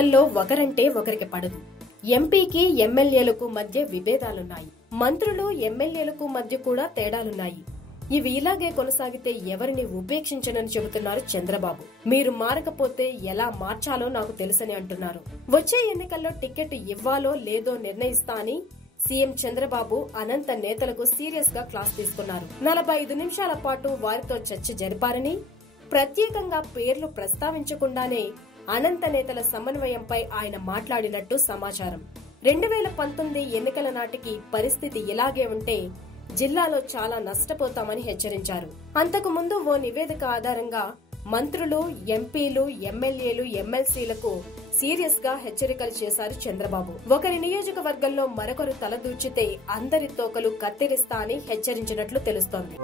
నేతల్లో ఒకరంటే ఒకరికి పడదు. ఎంపీకి ఎమ్మెల్యేలకు మధ్య విభేదాలున్నాయి. మంత్రులు ఎమ్మెల్యేలకు మధ్య కూడా తేడాలున్నాయి. ఇవి ఇలాగే కొనసాగితే ఎవరిని ఉపేక్షించనని చెబుతున్నారు చంద్రబాబు. మీరు మారకపోతే ఎలా మార్చాలో నాకు తెలుసని అంటున్నారు. వచ్చే ఎన్నికల్లో టికెట్ ఇవ్వాలో లేదో నిర్ణయిస్తా అని సీఎం చంద్రబాబు అనంత నేతలకు సీరియస్ గా క్లాస్ తీసుకున్నారు. 45 నిమిషాల పాటు వారితో చర్చ జరిపారని, ప్రత్యేకంగా పేర్లు ప్రస్తావించకుండానే అనంత నేతల సమన్వయంపై ఆయన మాట్లాడినట్టు సమాచారం. 2019 ఎన్నికల నాటికి పరిస్థితి ఇలాగే ఉంటే జిల్లాలో చాలా నష్టపోతామని హెచ్చరించారు. అంతకు ముందు ఓ నివేదిక ఆధారంగా మంత్రులు, ఎంపీలు, ఎమ్మెల్యేలు, ఎమ్మెల్సీలకు సీరియస్ గా హెచ్చరికలు చేశారు చంద్రబాబు. ఒకరి నియోజకవర్గంలో మరొకరు తలదూర్చితే అందరి తోకలు కత్తిరిస్తా అని హెచ్చరించినట్లు తెలుస్తోంది.